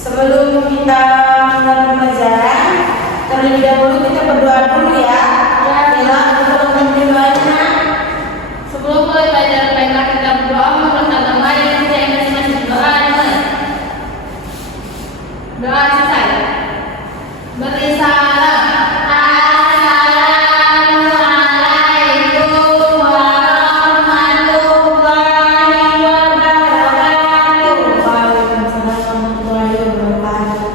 Sebelum kita mulai pembelajaran, terlebih dahulu kita berdoa dulu ya. Bila untuk memimpin doanya. Sebelum mulai belajar, baiklah kita berdoa memperkatakan mari kita yang masing-masing berdoa. Doa selesai. Beri salam. Assalamualaikum warahmatullahi wabarakatuh. Waalaikumsalam warahmatullahi wabarakatuh.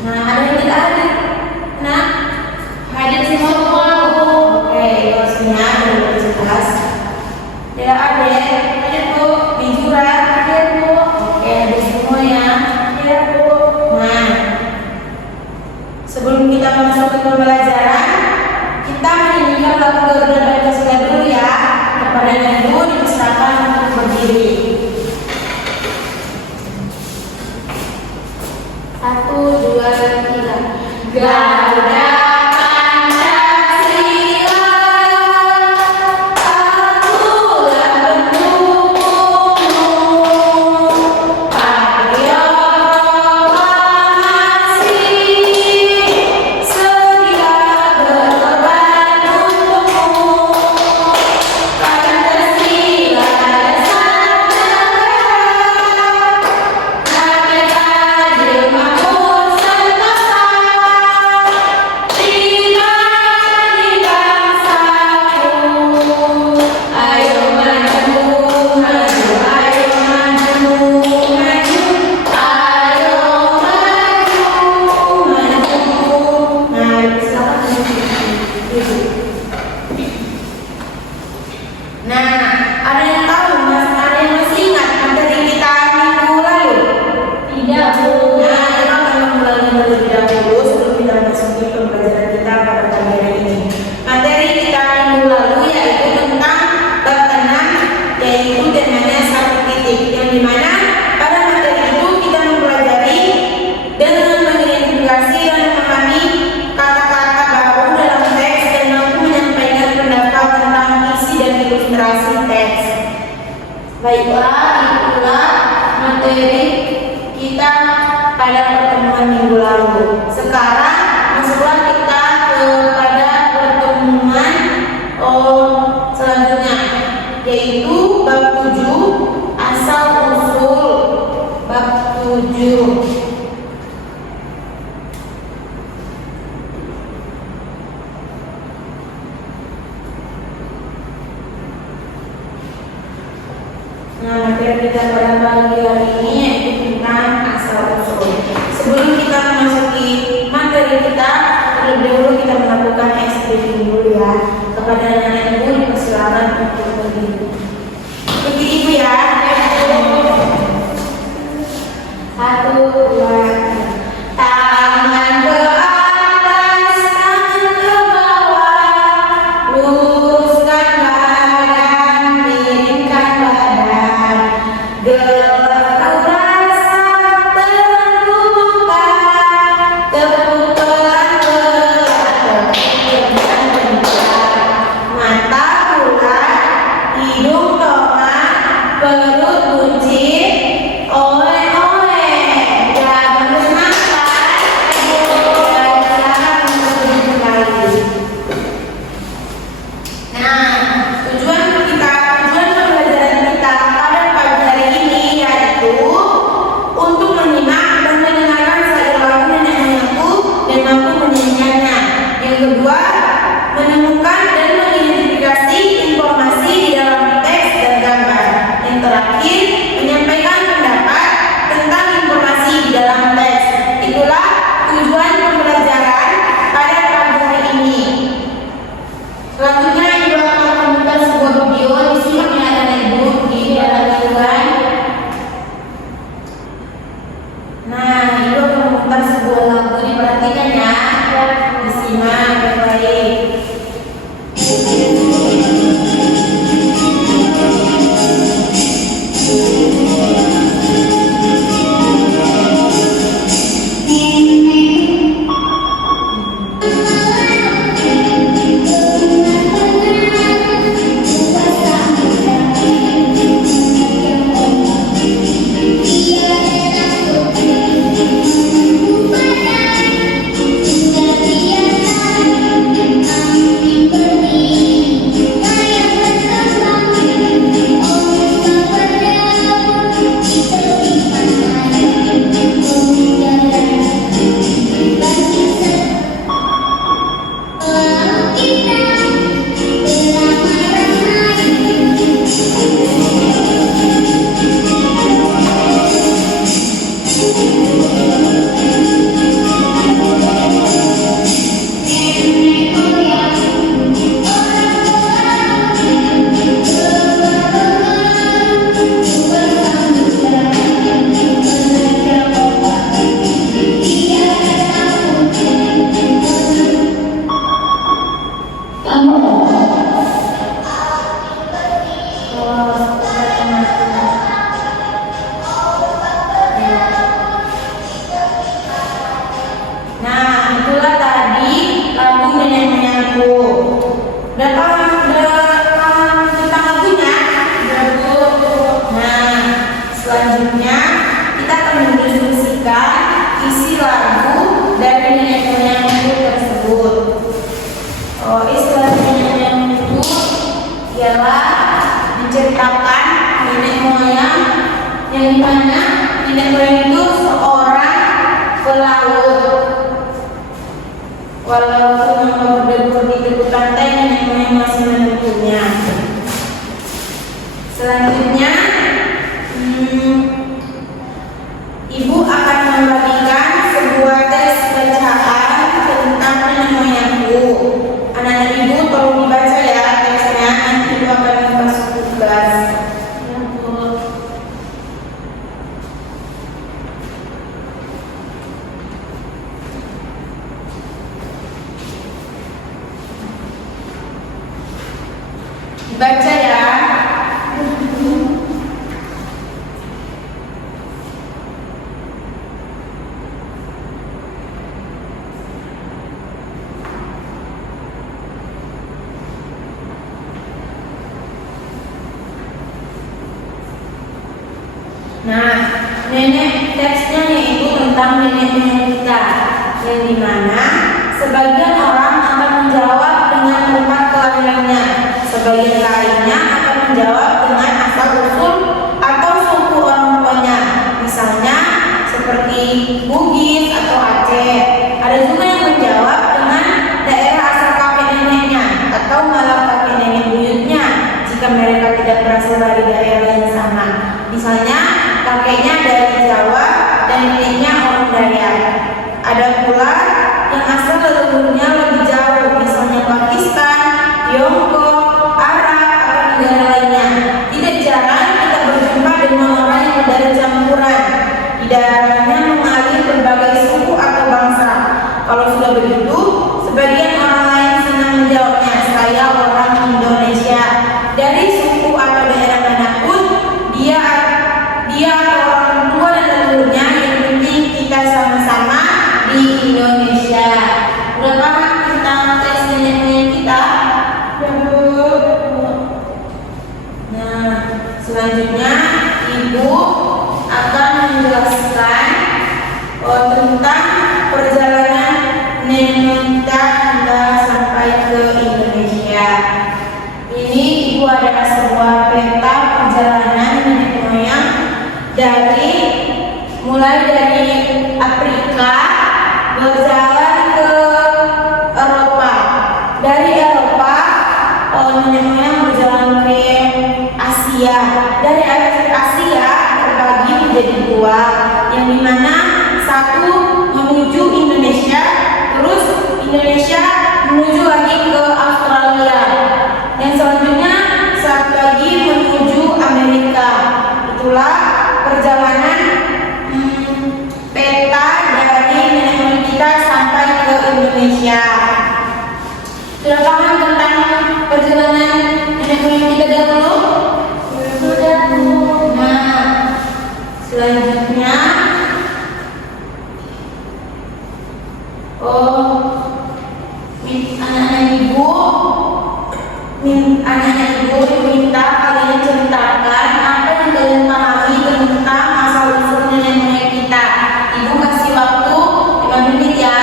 Nah, ada yang tidak hadir? Nah, Hadir semua. oke, bosnya sudah jelas. Tidak ada, hadir Bu, Bijura, hadir Bu. Oke, hadir semua ya. Hadir Bu. Nah, sebelum kita masuk ke pembelajaran, kita menyanyikan lagu Garuda Pancasila dulu ya. Kepada yang dulu dipersilakan untuk berdiri. 1, 2, 3. Garuda Pancasila, akulah pendukungmu. Patriot proklamasi, sedia berkorban untukmu. Pancasila dasar negara, merdeka adil makmur sentosa. Tiga di bangsaku, ayo maju, maju, ayo maju, maju, ayo maju, maju. Nah, silakan. Nah, ada yang tahu mas? Ada yang masih ingat materi kita minggu lalu? Tidak, Bu. Nah, kita akan mengulangi terlebih dahulu sebelum kita masuki pembelajaran kita pada pagi hari ini. Materi kita minggu lalu yaitu tentang bab 6, yaitu temanya satu titik, yang dimana pada materi itu kita mempelajari dengan mengidentifikasi dan memahami kata-kata baru dalam teks dan mampu menyampaikan pendapat tentang isi dan ilustrasi teks. Baiklah, itulah materi kita pada pertemuan minggu lalu. Sekarang masuklah kita kepada pertemuan selanjutnya, yaitu bab 7 asal usul. Bab 7. Nah, materi kita pada pagi hari ini yaitu tentang asal usul. Sebelum kita memasuki materi kita, terlebih dahulu kita melakukan briefing dulu ya. Kepada anak-anak ibu dipersilakan untuk berdiri. Berdiri ibu ya. 1, 2, 3. Tangan ke atas, tangan ke bawah, luruskan badan, miringkan badan. Gerak rasa terbuka, tepuk pelan-pelan, tegak-tegak. Mata bulat, hidung dongak, perut buncit, oleh-oleh. Jangan bernafas, jangan kembali. Nah, tujuan pembelajaran kita pada pagi hari ini yaitu untuk menyimak dan mendengarkan sayur lagu nenek moyangku dan mampu menyanyikannya. Yang kedua, menemukan dan mengidentifikasi informasi di dalam teks dan gambar. Yang terakhir, menyampaikan pendapat tentang informasi di dalam teks. Itulah tujuan pembelajaran pada pagi hari ini. Selanjutnya, Ibu akan menceritakan nenek moyang yang dimana nenek moyang itu seorang pelaut. Walaupun memang berdebur di tepi pantai, nenek moyang masih menunggunya. Selanjutnya, ibu akan membagikan sebuah tes bacaan tentang nenek moyangku. Anak-anak ibu tolong dibaca ya teksnya, nanti ibu akan kasih tugas. Baca ya. Nah, teksnya yaitu tentang nenek moyang kita, yang dimana sebagian orang akan menjawab dengan tempat kelahirannya, sebagian lainnya akan menjawab dengan asal usul atau suku orang tuanya, misalnya seperti Bugis atau Aceh. Ada juga yang menjawab dengan daerah asal kakek neneknya atau malah kakek nenek buyutnya jika mereka tidak berasal dari daerah yang sama. Misalnya kakeknya dari Jawa dan neneknya orang Dayak. Ada pula yang asal leluhurnya lebih jauh, misalnya Pakistan, Tiongkok, Arab atau negara lainnya. Tidak jarang kita berjumpa dengan orang yang berdarah campuran. Di daerahnya mengalir berbagai suku atau bangsa. Kalau sudah begitu, sebagian orang lain senang menjawabnya, saya orang Indonesia. Dari suku atau daerah manapun, dia atau orang tua dan leluhurnya, yang penting kita sama-sama di Indonesia. Udah paham tentang tes nenek moyang kita? Ya Bu. Nah, selanjutnya ibu akan menjelaskan tentang perjalanan nenek moyang kita hingga sampai ke Indonesia. Ini ibu adalah sebuah peta perjalanan nenek moyang mulai dari Afrika berjalan ke Eropa. Dari Eropa nenek moyang berjalan ke Asia. Dari Asia terbagi menjadi dua, yang dimana satu menuju Indonesia, terus Indonesia menuju lagi ke Australia. Yang selanjutnya satu lagi menuju Amerika. Itulah perjalanan peta dari nenek moyang kita sampai ke Indonesia. Sudah paham tentang perjalanan nenek moyang kita dahulu? Sudah. Nah, selanjutnya anak-anak ibu minta kalian ceritakan apa yang kalian pahami tentang asal usul nenek moyang kita. Ibu kasih waktu 5 menit ya.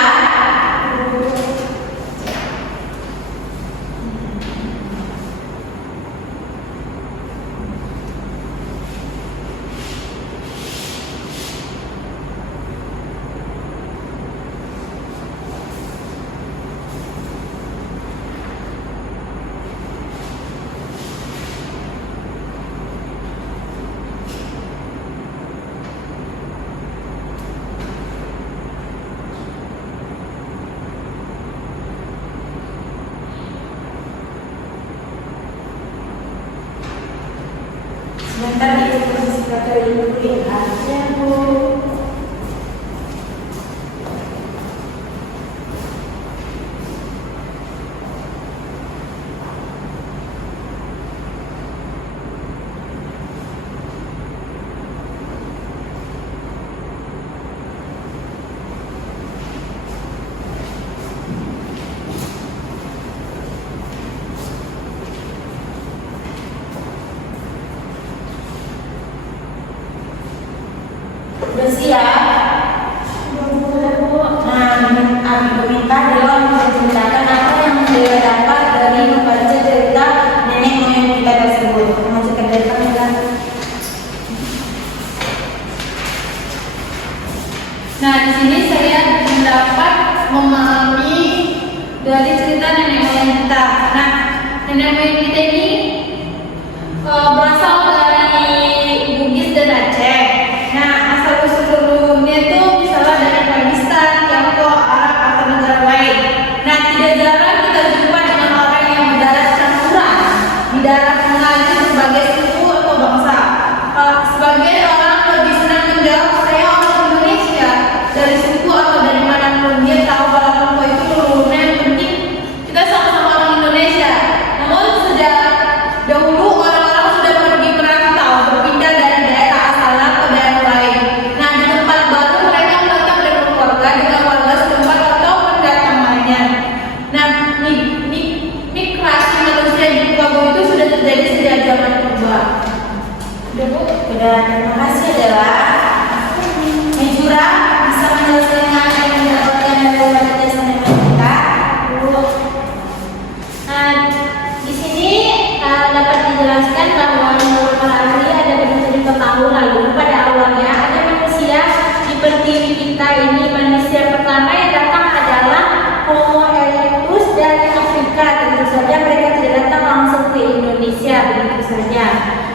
Sebentar itu proses belajar dulu ya Bu. Udah siap? Nah, Ibu minta Dewa menceritakan apa yang dia dapat dari membaca cerita nenek moyang kita tersebut. Mau cerita Nenek moyang kita ini berasal dari Bugis dan Aceh. Nah, asal usulnya itu misalnya dari Pakistan, Tiongkok, Arab atau negara lain. Nah, tidak jarang kita jumpa dengan orang yang mendarat campuran di daerah Melayu sebagai suku atau bangsa. Sebagian orang lebih senang menjawab saya orang Indonesia dari suku atau dari manapun dia tahu kalau itu turunnya yang penting kita sama-sama orang Indonesia. Namun sejak dahulu orang-orang sudah pergi merantau berpindah dari daerah asalnya ke daerah lain. Nah, di tempat baru mereka menetap dengan keluarga dengan warga setempat atau pendatangannya. Nah, migrasi manusia di muka bumi itu sudah terjadi sejak zaman purba. Udah Bu? Udah, terima kasih adalah Mejura bisa menyelesaikan apa yang didapatkan dari penjelasan kita. Nah, di sini dapat dijelaskan bahwa menurut para ahli ada beberapa tahun lalu pada awalnya ada manusia di pertiwi kita ini. Manusia pertama yang datang adalah Homo erectus dari Afrika. Tentu saja mereka tidak datang langsung ke Indonesia begitu saja.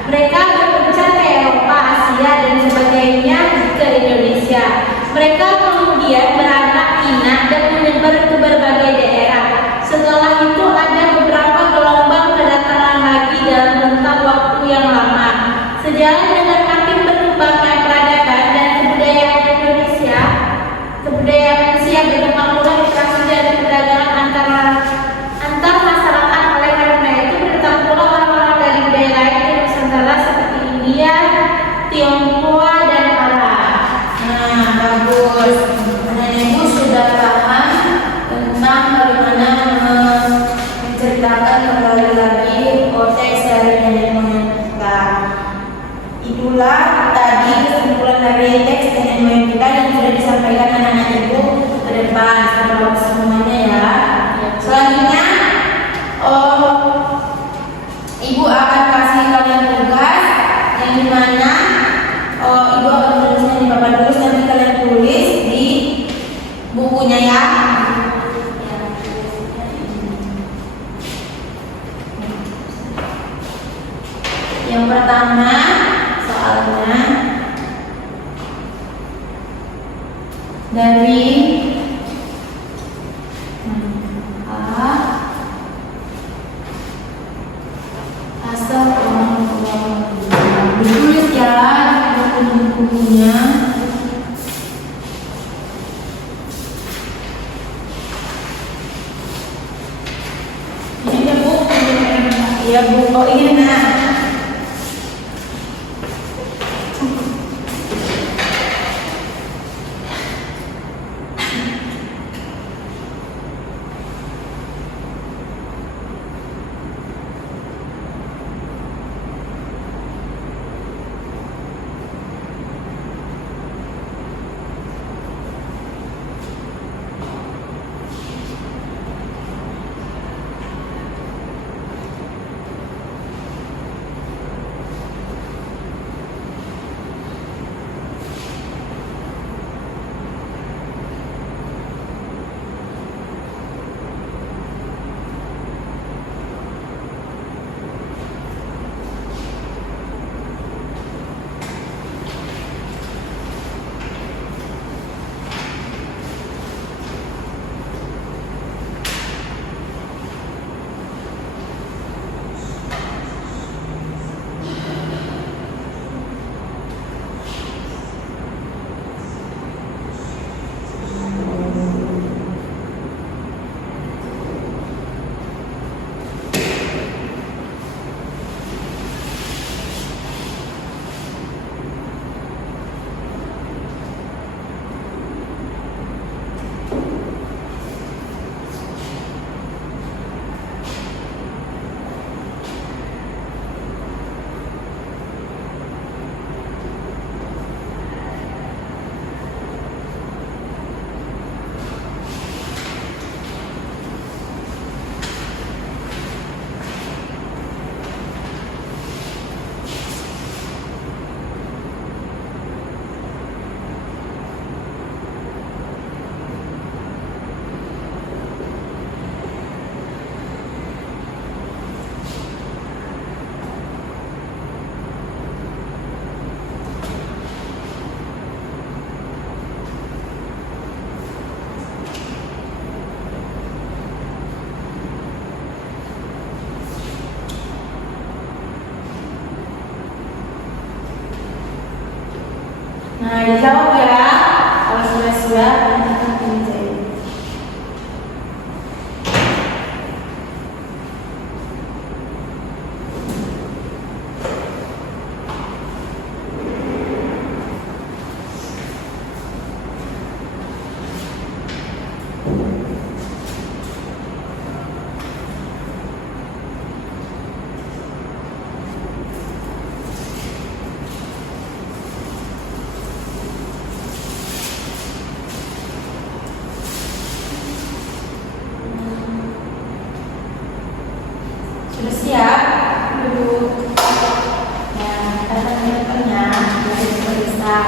Mereka berpencar ke Eropa, Asia dan sebagainya ke Indonesia. Mereka kemudian beranak pinak dan menyebar ke berbagai daerah. Setelah itu ada beberapa gelombang kedatangan lagi dalam rentang waktu yang lama. Sejalan dengan makin berkembangnya peradaban dan kebudayaan Indonesia, kebudayaan manusia berkembang pula interaksi dan perdagangan antar masyarakat. Oleh karena itu berdatang pula orang-orang dari budaya lain di Nusantara seperti India, Tionghoa dan Arab. Nah, bagus. Karena Ibu sudah paham tentang bagaimana menceritakan kembali lagi konteks dari nenek moyang kita. Itulah tadi kesimpulan dari teks nenek moyang kita yang sudah disampaikan anak-anak Ibu ke depan. Selamat semuanya ya. Selanjutnya, Ibu akan kasih kalian tugas yang dimana Ibu akan menulisnya di papan tulis, nanti kalian tulis di bukunya ya. Yang pertama soalnya dari asal ditulis ya di bukunya. Ini ya Bu, iya Bu, oh ini nah. dijawab ya. Kalau sudah nanti kita pilih jawab. Sudah siap? Duduk. Ya, kata-katanya dari periksa.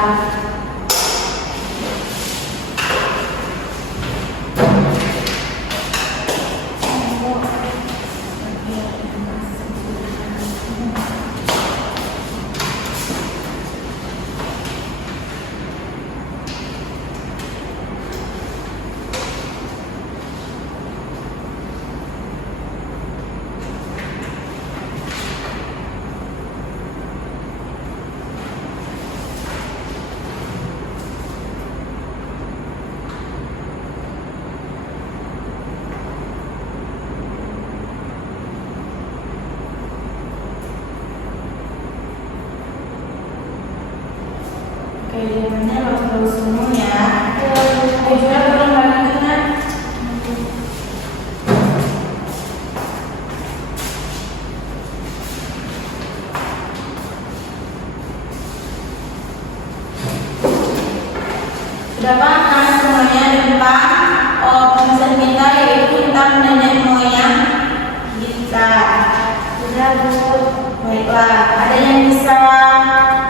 Oke, jawabannya harus semua ya. Oke, juga tolong bagi tengah. Sudah paham semuanya tentang pembahasan kita, yaitu tentang nenek moyang kita. Sudah, Bu. Baiklah, ada yang bisa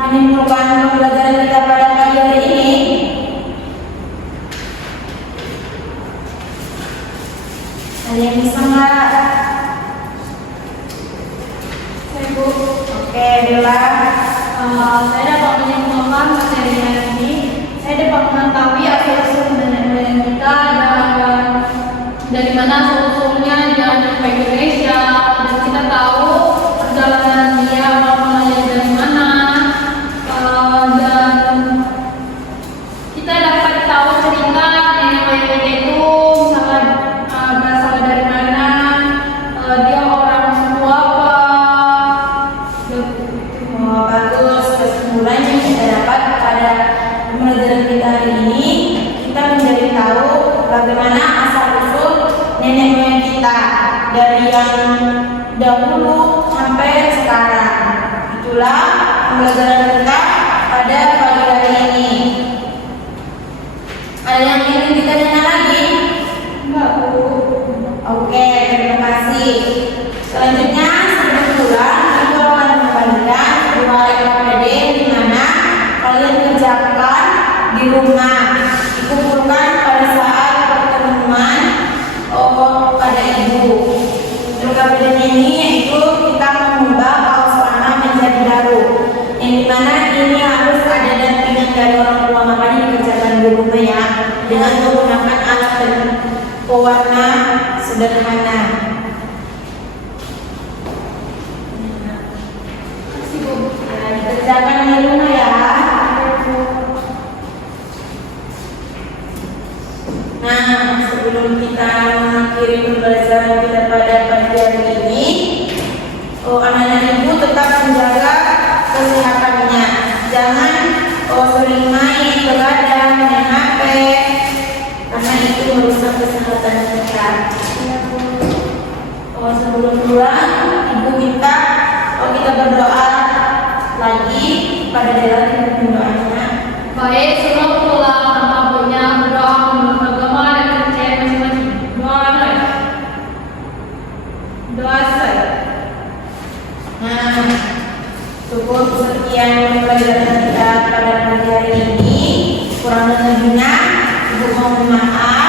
menyimpulkan pembelajaran kita pada pagi hari ini? Ada yang bisa nggak? Saya Bu, Oke, Bella. saya dapat menyimpulkan materi hari ini. Saya dapat mengetahui asal-usul nenek moyang kita dan dari mana asal-usulnya dia sampai ke Indonesia, dan kita tahu perjalanan dia awal-mulanya dari mana, dan kita dapat tahu cerita nenek moyang kita itu misalnya berasal dari mana, dia orang suku apa, dan Oh, bagus. Kesimpulannya kita dapat pada pembelajaran kita hari ini, kita menjadi tahu bagaimana asal-usul nenek moyang kita dari yang dahulu sampai sekarang. Itulah pembelajaran kita pada pagi hari ini. Ada yang ingin ditanyakan lagi? enggak Bu. Oke, terima kasih. Selanjutnya, sebelum pulang, ibu akan memberikan dua LKPD di mana kalian kerjakan di rumah, dikumpulkan pada saat pertemuan pada ibu. LKPD ini yaitu kita mengubah kaos lama menjadi baru, yang dimana ini harus ada dampingan dari orang tua, makanya dikerjakan di rumah ya, dengan menggunakan alat dan pewarna sederhana. Ya, dikerjakan di rumah ya. Nah, sebelum kita mengakhiri pembelajaran kita pada pagi hari ini, anak-anak ibu tetap menjaga kesehatannya. Jangan sering main, begadang, main HP, karena itu merusak kesehatan kita. Sebelum pulang, ibu minta kita berdoa lagi pada dalam doanya. Baik, sebelum pulang tanpa punya berdoa menurut agama dan kepercayaan masing-masing. Doa saya. Nah, cukup sekian pembelajaran kita pada pagi hari ini. Kurang lebihnya, ibu mohon maaf.